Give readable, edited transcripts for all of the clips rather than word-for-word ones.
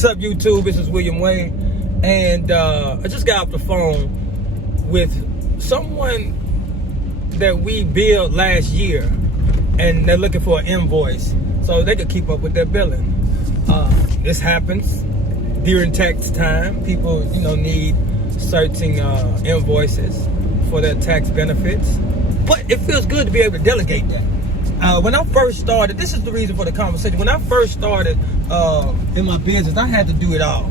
What's up, YouTube? This is W.A.D.E, and I just got off the phone with someone that we billed last year, and they're looking for an invoice so they could keep up with their billing. This happens during tax time. People, need certain invoices for their tax benefits, but it feels good to be able to delegate that. When I first started, this is the reason for the conversation. When I first started in my business, I had to do it all.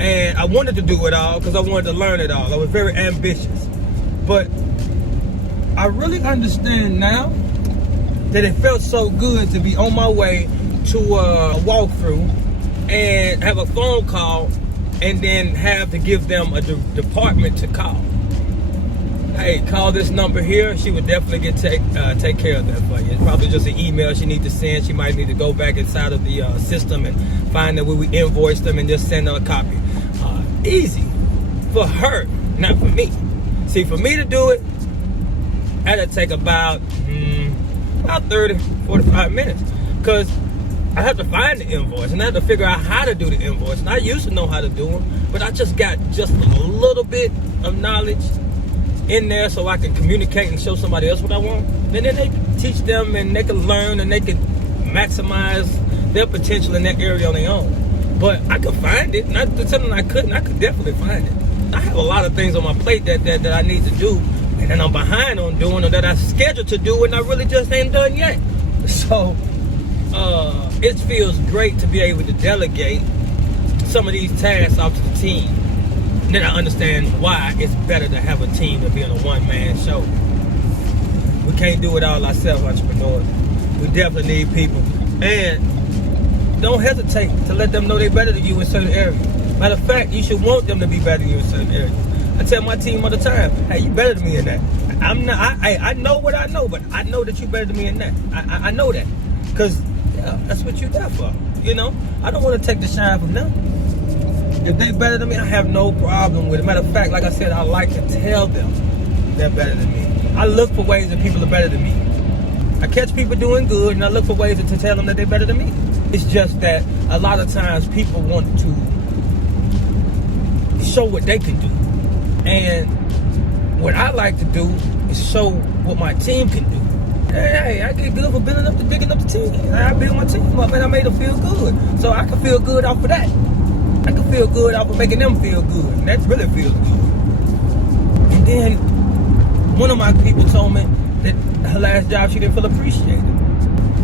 And I wanted to do it all because I wanted to learn it all. I was very ambitious. But I really understand now that it felt so good to be on my way to a walkthrough and have a phone call and then have to give them a department to call. Hey, call this number here. She would definitely take care of that for you. It's probably just an email she needs to send. She might need to go back inside of the system and find that we invoice them and just send her a copy. Easy for her, not for me. See, for me to do it, that'd take about 30, 45 minutes, because I have to find the invoice and I have to figure out how to do the invoice. And I used to know how to do them, but I just got just a little bit of knowledge in there so I can communicate and show somebody else what I want. And then they can teach them and they can learn and they can maximize their potential in that area on their own. But I could find it. Not to tell them I couldn't. I could definitely find it. I have a lot of things on my plate that I need to do, and then I'm behind on doing, or that I scheduled to do, and I really just ain't done yet. So it feels great to be able to delegate some of these tasks off to the team. Then I understand why it's better to have a team than being a one-man show. We can't do it all ourselves, entrepreneurs. We definitely need people. And don't hesitate to let them know they're better than you in certain areas. Matter of fact, you should want them to be better than you in certain areas. I tell my team all the time, hey, you better than me in that. I'm not. I know what I know, but I know that you better than me in that. I know that, because that's what you're there for. I don't want to take the shine from them. If they better than me, I have no problem with it. Matter of fact, like I said, I like to tell them they're better than me. I look for ways that people are better than me. I catch people doing good, and I look for ways to tell them that they're better than me. It's just that a lot of times people want to show what they can do. And what I like to do is show what my team can do. Hey, I get good for building up the team. I build my team up and I made them feel good. So I can feel good off of that. I can feel good off of making them feel good. And that really feels good. And then one of my people told me that her last job, she didn't feel appreciated.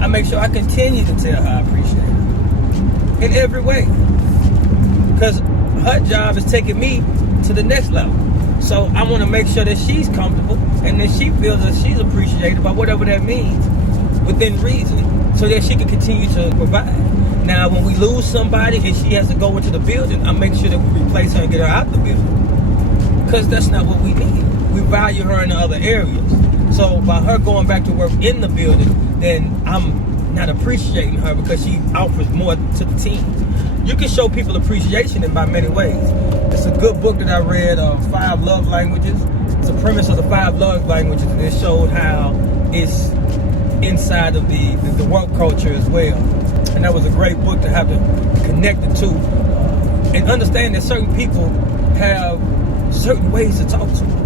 I make sure I continue to tell her I appreciate her in every way. Because her job is taking me to the next level. So I want to make sure that she's comfortable and that she feels that she's appreciated by whatever that means within reason, so that she can continue to provide. Now, when we lose somebody and she has to go into the building, I make sure that we replace her and get her out the building, because that's not what we need. We value her in the other areas. So by her going back to work in the building, then I'm not appreciating her because she offers more to the team. You can show people appreciation in by many ways. It's a good book that I read, 5 Love Languages. It's a premise of the 5 love languages, and it showed how it's inside of the work culture as well. And that was a great book to have to connect it to, and understand that certain people have certain ways to talk to.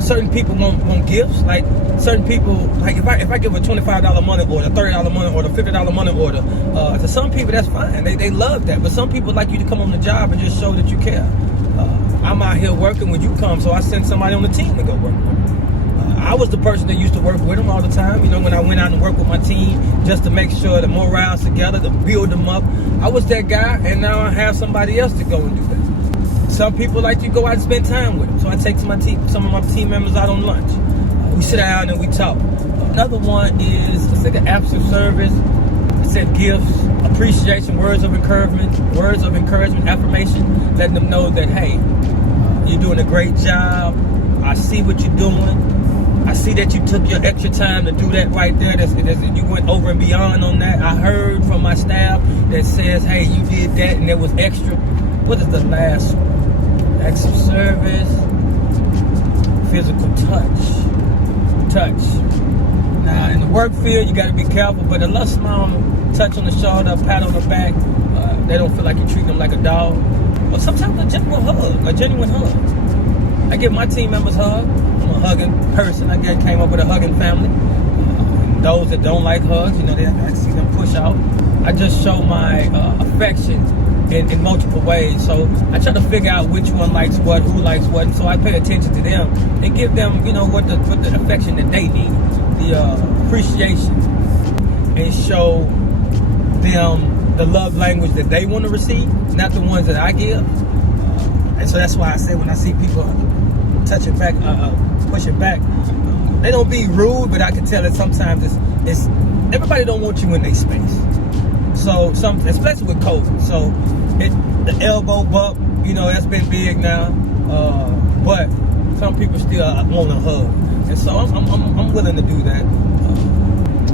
Certain people want gifts. Like certain people, like if I give a $25 money order, $30 money order, $50 money order, to some people that's fine. They love that. But some people like you to come on the job and just show that you care. I'm out here working when you come, so I send somebody on the team to go work with them. I was the person that used to work with them all the time. When I went out and worked with my team, just to make sure the morale's together, to build them up. I was that guy, and now I have somebody else to go and do that. Some people like to go out and spend time with them, so I take some of my team members out on lunch. We sit down and we talk. Another one is, it's like an acts of service. It said gifts, appreciation, words of encouragement, affirmation, letting them know that, hey, you're doing a great job. I see what you're doing. I see that you took your extra time to do that right there. You went over and beyond on that. I heard from my staff that says, hey, you did that and it was extra. What is the last one? Acts of service, physical touch. Now, in the work field, you got to be careful, but a little small touch on the shoulder, a pat on the back, they don't feel like you treat them like a dog. Or sometimes a genuine hug. I give my team members hugs. I'm a hugging person. I came up with a hugging family. Those that don't like hugs, I see them push out. I just show my affection in multiple ways. So I try to figure out which one likes what, who likes what, and so I pay attention to them and give them, what the affection that they need, the appreciation, and show them the love language that they want to receive, not the ones that I give. And so that's why I say when I see people touching back, pushing back, they don't be rude, but I can tell that sometimes it's everybody don't want you in their space. So especially with COVID. So the elbow bump, that's been big now. But some people still want a hug, and so I'm willing to do that.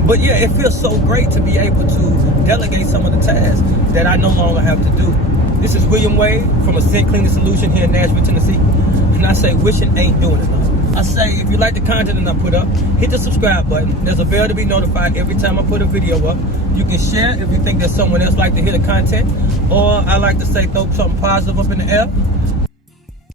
But yeah, it feels so great to be able to delegate some of the tasks that I no longer have to do. This is William Wade from Ascent Cleaning Solution here in Nashville, Tennessee. And I say wishing ain't doing enough. I say if you like the content that I put up, hit the subscribe button. There's a bell to be notified every time I put a video up. You can share if you think that someone else like to hear the content. Or I like to say throw something positive up in the air.